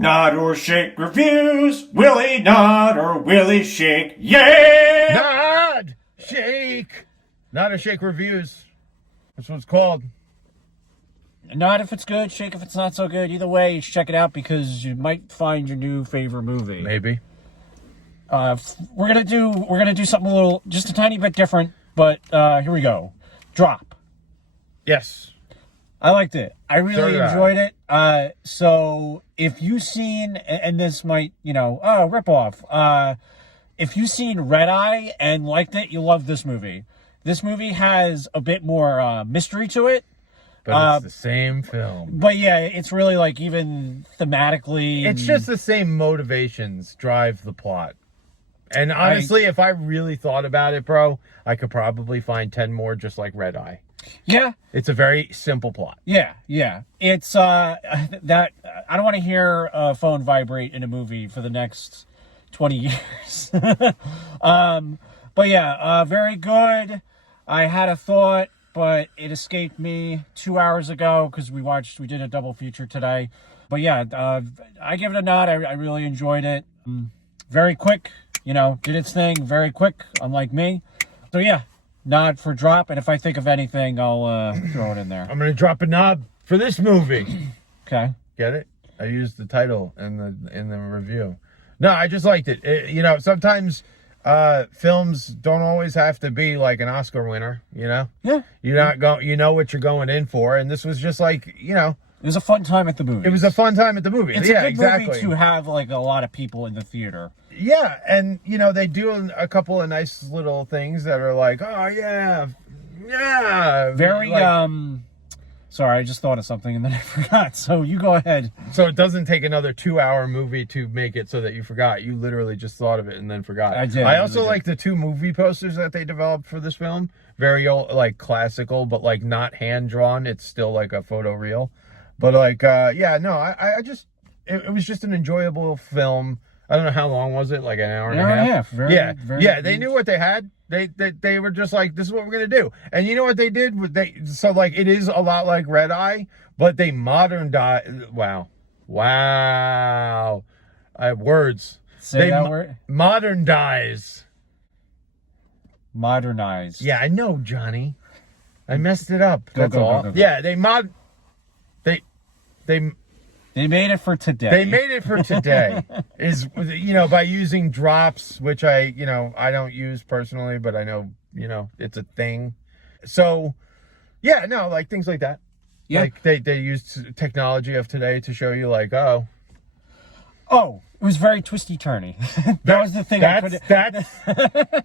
Nod or Shake reviews. Willie Nod or Willie Shake. Yeah! Nod! Shake! Nod or Shake reviews. That's what it's called. Not if it's good, shake if it's not so good. Either way, you should check it out because you might find your new favorite movie. Maybe. We're gonna do something a little, just a tiny bit different. But here we go. Drop. Yes. I liked it. I really did I. enjoyed it. So if you've seen, and this might, rip off. If you've seen Red Eye and liked it, you'll love this movie. This movie has a bit more mystery to it. But it's the same film. But yeah, it's really like even thematically. It's just the same motivations drive the plot. And honestly, if I really thought about it, bro, I could probably find 10 more just like Red Eye. Yeah. It's a very simple plot. Yeah. It's that I don't want to hear a phone vibrate in a movie for the next 20 years. But yeah, very good. I had a thought, but it escaped me 2 hours ago because we did a double feature today. But yeah, I give it a nod. I really enjoyed it. Very quick, did its thing very quick, unlike me. So yeah, nod for Drop. And if I think of anything, I'll throw it in there. I'm going to drop a knob for this movie. Okay. Get it? I used the title in the review. No, I just liked it. Sometimes films don't always have to be like an Oscar winner, Yeah. You're not you know what you're going in for, and this was just like, It was a fun time at the movie. it was a fun time at the movie. It's a good movie to have like a lot of people in the theater. Yeah, and they do a couple of nice little things that are like, oh yeah. Very like, sorry, I just thought of something and then I forgot. So you go ahead. So it doesn't take another 2-hour movie to make it so that you forgot. You literally just thought of it and then forgot. I did. I also like the 2 movie posters that they developed for this film. Very old, like classical, but like not hand drawn. It's still like a photo reel. But like, I just, it was just an enjoyable film. I don't know how long was it, like an hour and a half. Very, yeah. They knew what they had. They were just like, this is what we're gonna do. And you know what they did? It is a lot like Red Eye, but they modernized. Wow. I have words. Say that word. Modernized. Modernized. Yeah, I know, Johnny. I messed it up. That's go, all. go. Yeah, They made it for today. They made it for today. Is by using drops, which I don't use personally, but I know it's a thing. So yeah, no, like things like that. Yeah. Like they used technology of today to show you like, oh, it was very twisty turny. That was the thing. That's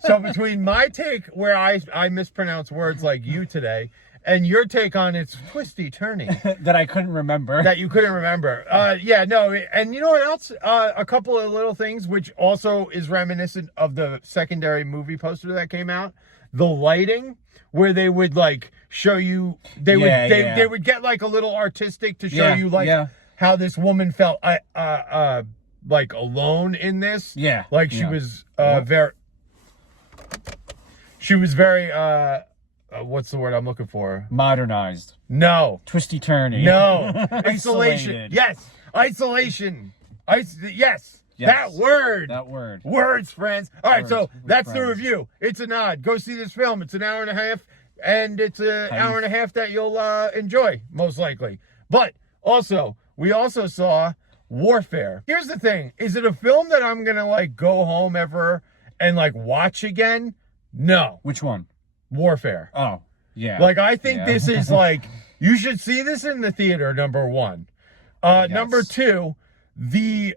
so between my take where I mispronounce words like you today, and your take on its twisty turny that I couldn't remember. That you couldn't remember. And you know what else? A couple of little things which also is reminiscent of the secondary movie poster that came out. The lighting, where they would like show you, they would get like a little artistic to show you like how this woman felt like alone in this. Yeah. Like she was very what's the word I'm looking for? Modernized. No. Twisty turny. No. Isolation. Isolated. Yes. Isolation. Yes. That word. Words, friends. All right, so that's the review. It's a nod. Go see this film. It's an hour and a half, and it's an hour and a half that you'll enjoy, most likely. But also, we also saw Warfare. Here's the thing. Is it a film that I'm going to, like, go home ever and, like, watch again? No. Which one? Warfare. Oh, yeah. Like, I think this is, like, you should see this in the theater, number one. Yes. Number two, the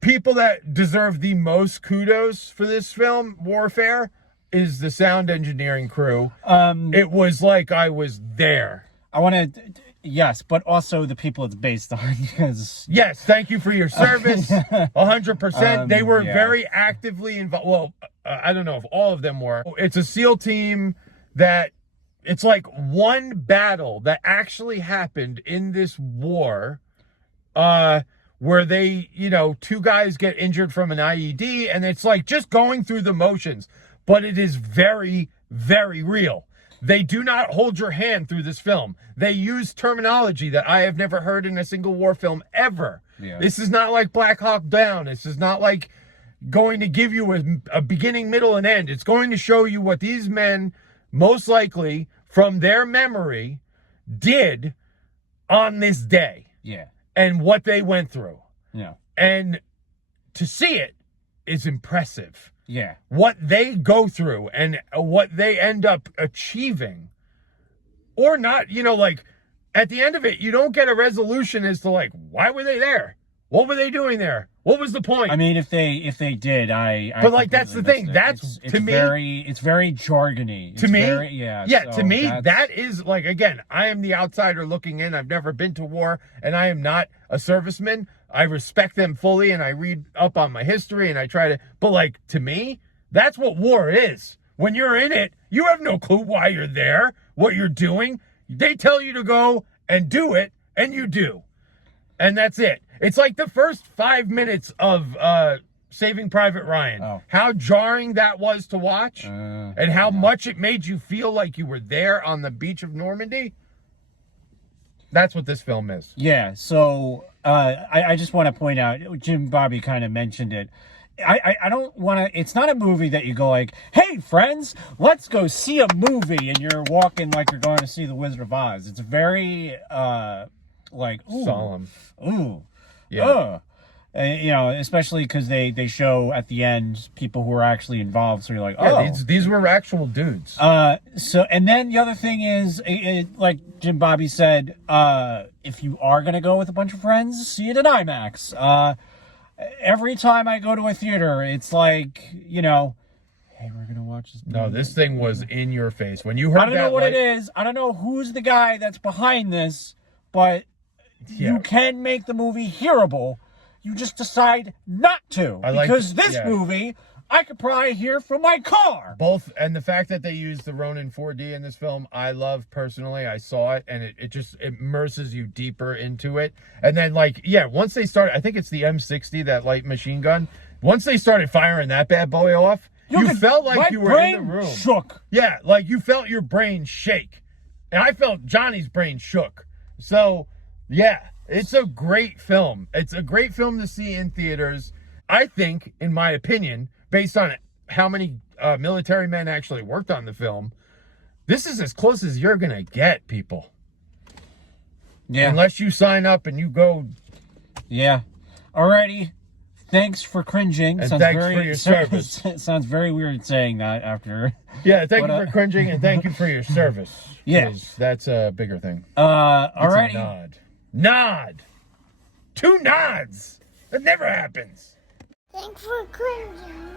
people that deserve the most kudos for this film, Warfare, is the sound engineering crew. It was like I was there. I want to... Yes, but also the people it's based on. Because yes, thank you for your service. 100%. They were very actively involved. Well, I don't know if all of them were. It's a SEAL team that it's like one battle that actually happened in this war where they, 2 guys get injured from an IED, and it's like just going through the motions. But it is very, very real. They do not hold your hand through this film. They use terminology that I have never heard in a single war film ever. Yeah. This is not like Black Hawk Down. This is not like going to give you a beginning, middle, and end. It's going to show you what these men, most likely, from their memory, did on this day. Yeah. And what they went through. Yeah. And to see it is impressive. Yeah. What they go through and what they end up achieving. Or not, you know, like, at the end of it, you don't get a resolution as to, like, why were they there? What were they doing there? What was the point? I mean, if they did, I but like that's the thing. it. That's it's to me it's very jargony. To me, so to me that is like, again, I am the outsider looking in. I've never been to war, and I am not a serviceman. I respect them fully, and I read up on my history, and I try to. But like to me, that's what war is. When you're in it, you have no clue why you're there, what you're doing. They tell you to go and do it, and you do, and that's it. It's like the first 5 minutes of Saving Private Ryan. Oh. How jarring that was to watch, and how much it made you feel like you were there on the beach of Normandy. That's what this film is. Yeah, so I just want to point out, Jim Bobby kind of mentioned it. I don't want to, it's not a movie that you go like, hey, friends, let's go see a movie, and you're walking like you're going to see The Wizard of Oz. It's very, like, ooh, Solemn. Ooh. Yeah. You know, especially because they show at the end people who are actually involved, so you're like, Yeah, these were actual dudes. So, and then the other thing is, like Jim Bobby said, if you are going to go with a bunch of friends, see it in IMAX. Every time I go to a theater, it's like, you know, hey, we're going to watch this movie. No, this thing was in your face. When you heard that, I don't know what it is. I don't know who's the guy that's behind this, but you can make the movie hearable. You just decide not to. Because this movie, I could probably hear from my car. Both, and the fact that they used the Ronin 4D in this film, I love personally. I saw it, and it just immerses you deeper into it. And then, like, once they started, I think it's the M60, that light machine gun. Once they started firing that bad boy off, you felt like you were in the room. Shook. Yeah, like you felt your brain shake. And I felt Johnny's brain shook. So, yeah, it's a great film. It's a great film to see in theaters. I think, in my opinion, based on how many military men actually worked on the film, this is as close as you're going to get, people. Yeah. Unless you sign up and you go. Yeah. Alrighty. Thanks for cringing. And thanks for your service. It sounds very weird saying that after. Yeah, thank you for cringing, and thank you for your service. Yeah. That's a bigger thing. Alrighty. A nod. 2 nods. That never happens. Thanks for cringing.